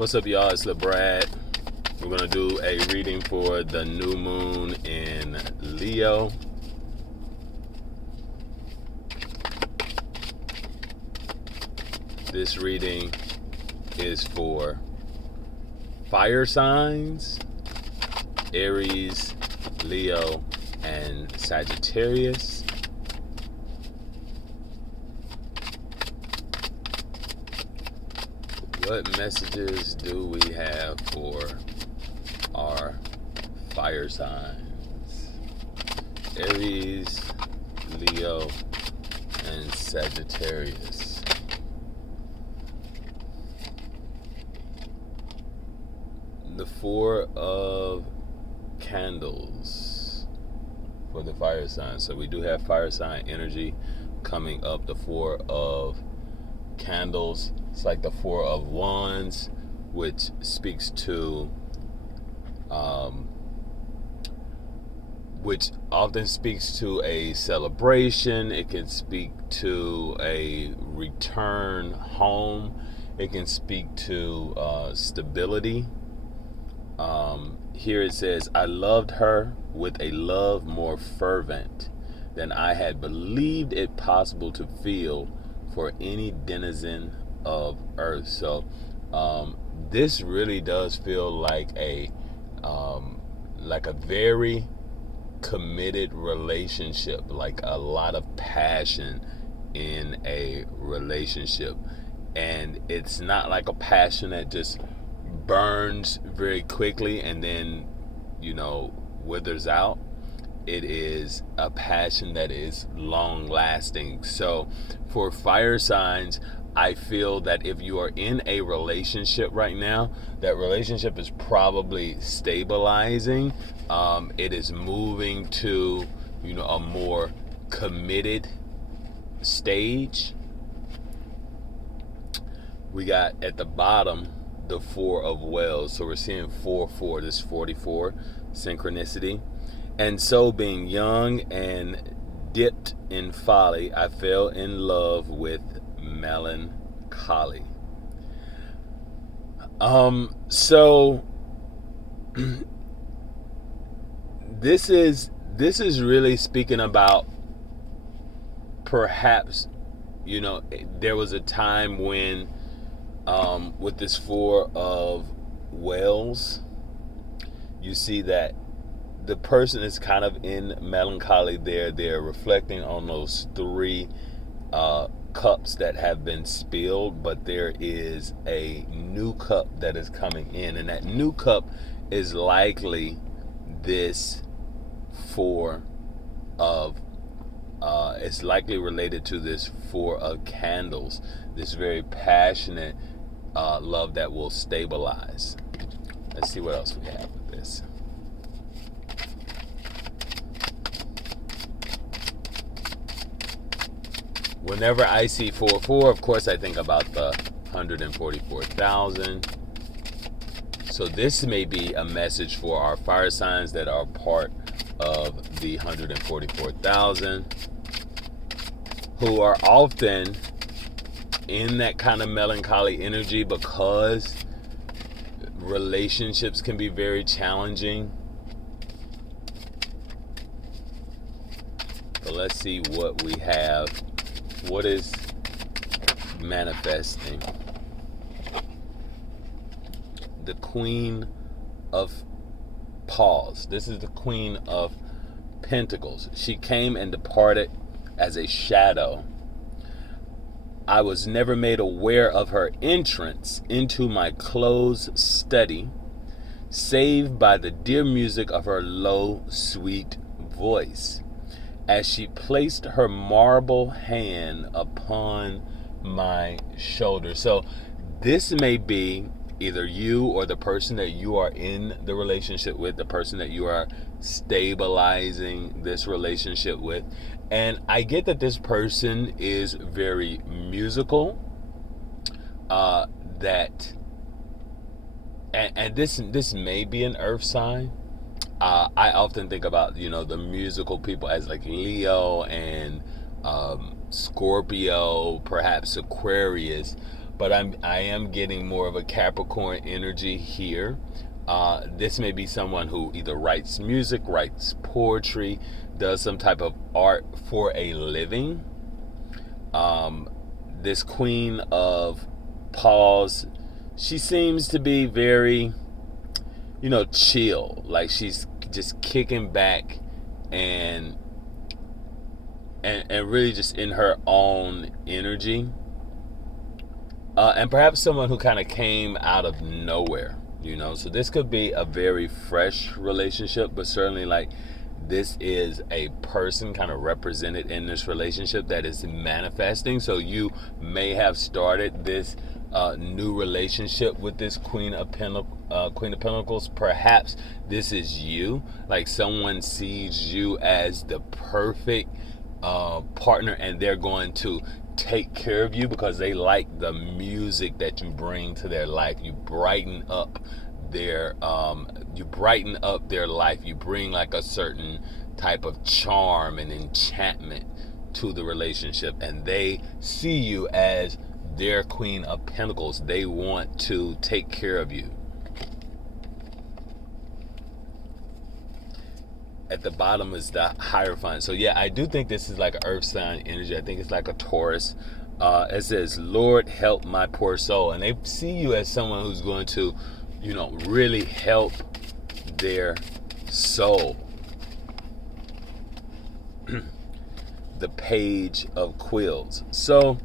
What's up, y'all? It's LeBrad. We're going to do a reading for the new moon in Leo. This reading is for fire signs, Aries, Leo, and Sagittarius. What messages do we have for our fire signs? Aries, Leo, and Sagittarius. The Four of Candles for the fire sign. So we do have fire sign energy coming up. The Four of Candles. It's like the Four of Wands, which speaks to, which often speaks to a celebration. It can speak to a return home. It can speak to stability. Here it says, I loved her with a love more fervent than I had believed it possible to feel for any denizen of earth. So this really does feel like a very committed relationship, like a lot of passion in a relationship. And it's not like a passion that just burns very quickly and then, withers out. It is a passion that is long lasting. So for fire signs, I feel that if you are in a relationship right now, that relationship is probably stabilizing. It is moving to, a more committed stage. We got at the bottom the Four of Wells. So we're seeing 4-4, this 44 synchronicity. And so being young and dipped in folly, I fell in love with melancholy. So this is really speaking about perhaps, there was a time when with this Four of Wells, you see that the person is kind of in melancholy. They're reflecting on those three cups that have been spilled, but there is a new cup that is coming in, and that new cup is likely this Four of it's likely related to this Four of Candles, this very passionate love that will stabilize. Let's see what else we have with this. Whenever I see 4-4, of course I think about the 144,000. So this may be a message for our fire signs that are part of the 144,000, who are often in that kind of melancholy energy because relationships can be very challenging. But let's see what we have. What is manifesting? The Queen of Paws. This is the Queen of Pentacles. She came and departed as a shadow. I was never made aware of her entrance into my closed study, save by the dear music of her low, sweet voice, as she placed her marble hand upon my shoulder. So this may be either you or the person that you are in the relationship with, the person that you are stabilizing this relationship with. And I get that this person is very musical, and this may be an earth sign. I often think about, the musical people as like Leo and Scorpio, perhaps Aquarius. but I am getting more of a Capricorn energy here. This may be someone who either writes music, writes poetry, does some type of art for a living. This Queen of Paws, she seems to be very, chill. Like she's just kicking back and really just in her own energy. And perhaps someone who kind of came out of nowhere, So this could be a very fresh relationship, but certainly like this is a person kind of represented in this relationship that is manifesting. So you may have started this new relationship with this Queen of Pentacles. Perhaps this is you. Like someone sees you as the perfect partner, and they're going to take care of you because they like the music that you bring to their life. You brighten up their life. You bring like a certain type of charm and enchantment to the relationship, and they see you as their Queen of Pentacles. They want to take care of you. At the bottom is the Hierophant. So yeah, I do think this is like an earth sign energy. I think it's like a Taurus. It says, Lord, help my poor soul. And they see you as someone who's going to, really help their soul. The Page of Quills. So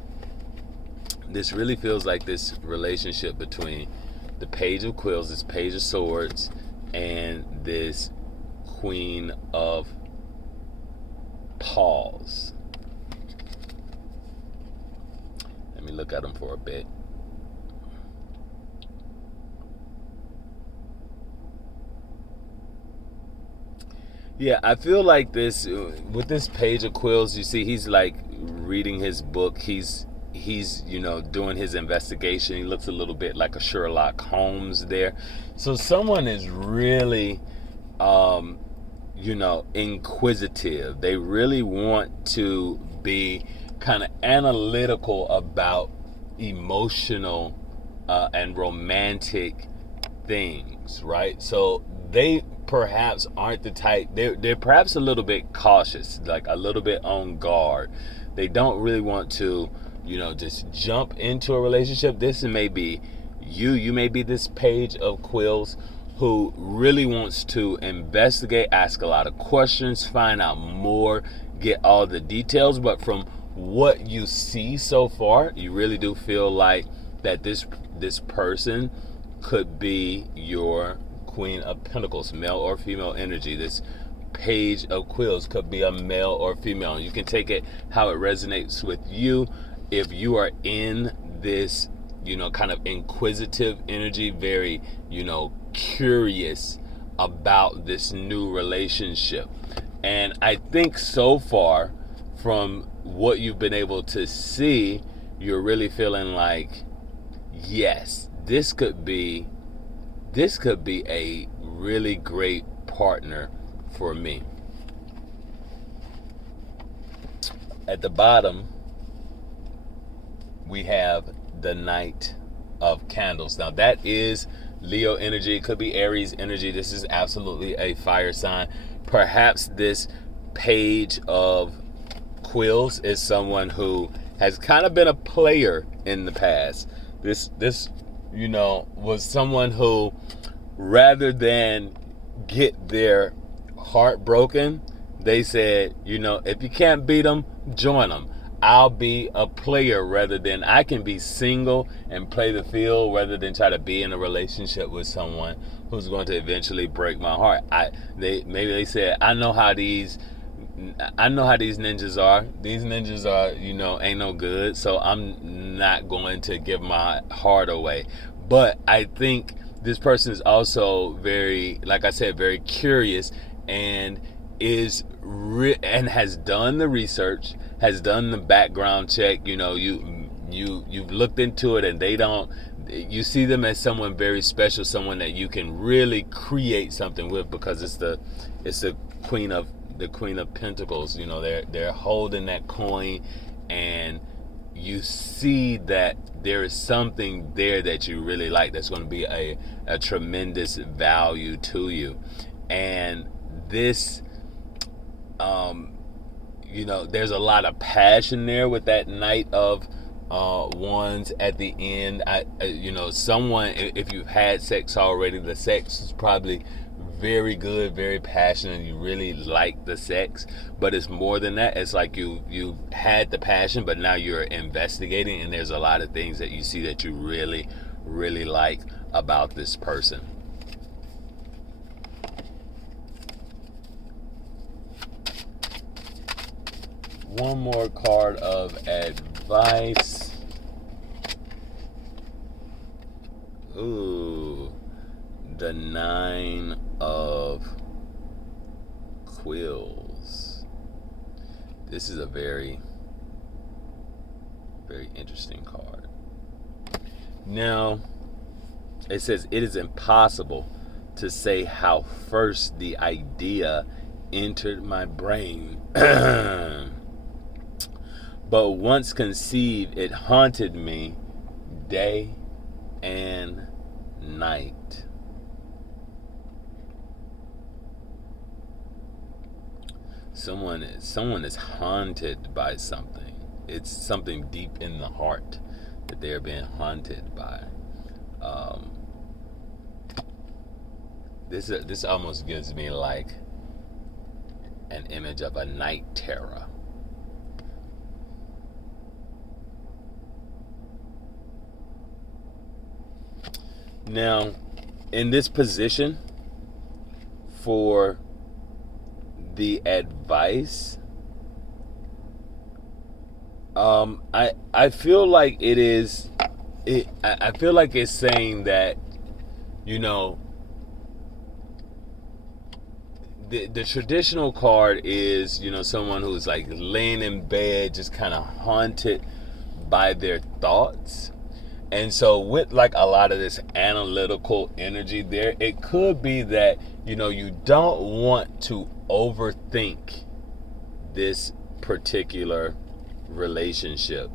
this really feels like this relationship between the Page of Quills, this Page of Swords, and this Queen of Paws. Let me look at them for a bit. Yeah, I feel like this with this Page of Quills. You see, he's like reading his book. He's doing his investigation. He looks a little bit like a Sherlock Holmes there. So someone is really inquisitive. They really want to be kind of analytical about emotional and romantic things, right? So they perhaps aren't the type, they're perhaps a little bit cautious, like a little bit on guard. They don't really want to, just jump into a relationship. This may be you may be this Page of Quills who really wants to investigate, ask a lot of questions, find out more, get all the details. But from what you see so far, you really do feel like that this person could be your Queen of Pentacles, male or female energy. This Page of Quills could be a male or female. You can take it how it resonates with you. If you are in this, kind of inquisitive energy, very, curious about this new relationship. And I think so far, from what you've been able to see, you're really feeling like, yes, this could be a really great partner for me. At the bottom, we have the Knight of Candles. Now that is Leo energy. It could be Aries energy. This is absolutely a fire sign. Perhaps this Page of Quills is someone who has kind of been a player in the past. This was someone who, rather than get their heart broken, they said, if you can't beat them, join them. I'll be a player rather than, I can be single and play the field rather than try to be in a relationship with someone who's going to eventually break my heart. They said, I know how these ninjas are. These ninjas are, ain't no good. So I'm not going to give my heart away. But I think this person is also very, like I said, very curious, and and has done the research, has done the background check. You've looked into it, and you see them as someone very special, someone that you can really create something with, because it's the Queen of Pentacles. They're holding that coin, and you see that there is something there that you really like that's going to be a tremendous value to you. And this, there's a lot of passion there with that Knight of Wands at the end. Someone, if you've had sex already, the sex is probably very good, very passionate, you really like the sex, but it's more than that. It's like you had the passion, but now you're investigating, and there's a lot of things that you see that you really, really like about this person. One more card of advice. Ooh, the Nine of Quills. This is a very, very interesting card. Now, it says it is impossible to say how first the idea entered my brain. But once conceived, it haunted me day and night. Someone is haunted by something. It's something deep in the heart that they're being haunted by. This almost gives me like an image of a night terror. Now, in this position, for the advice, I feel like it is. I feel like it's saying that, the traditional card is, someone who's like laying in bed, just kind of haunted by their thoughts. And so with like a lot of this analytical energy there, it could be that, you don't want to overthink this particular relationship.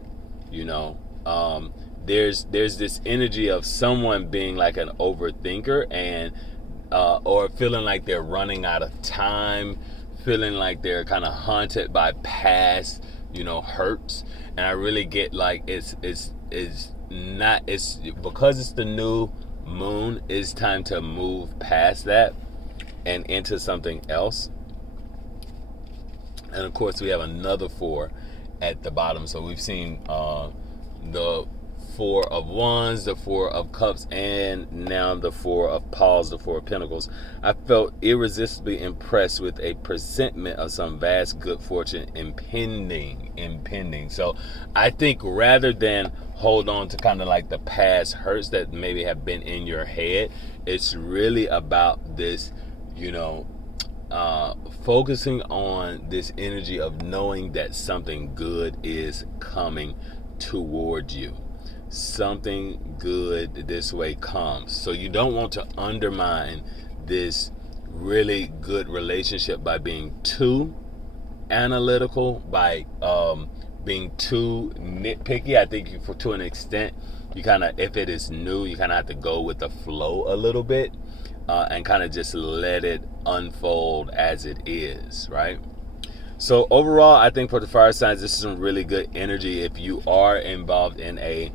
There's this energy of someone being like an overthinker, and or feeling like they're running out of time, feeling like they're kind of haunted by past, hurts. And I really get like it's because it's the new moon, it's time to move past that and into something else. And of course we have another 4 at the bottom. So we've seen the 4 of Wands, the 4 of Cups, and now the 4 of Paws, the 4 of Pentacles. I felt irresistibly impressed with a presentiment of some vast good fortune impending. So I think rather than hold on to kind of like the past hurts that maybe have been in your head, it's really about this, focusing on this energy of knowing that something good is coming toward you. Something good this way comes. So you don't want to undermine this really good relationship by being too analytical, by being too nitpicky. I think to an extent, you kind of, if it is new, you kind of have to go with the flow a little bit, and kind of just let it unfold as it is, right? So overall, I think for the fire signs, this is some really good energy. If you are involved in a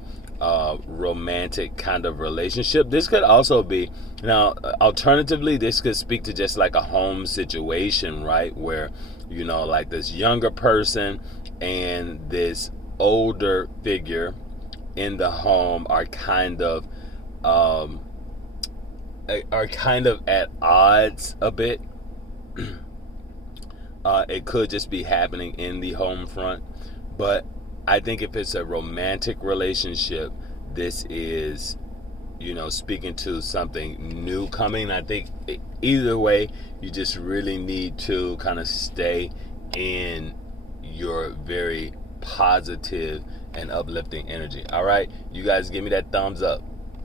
romantic kind of relationship, this could also be, alternatively, this could speak to just like a home situation, right? Where, like this younger person and this older figure in the home are kind of at odds a bit. It could just be happening in the home front, but I think if it's a romantic relationship, this is, speaking to something new coming. I think either way, you just really need to kind of stay in your very positive and uplifting energy. All right, you guys give me that thumbs up.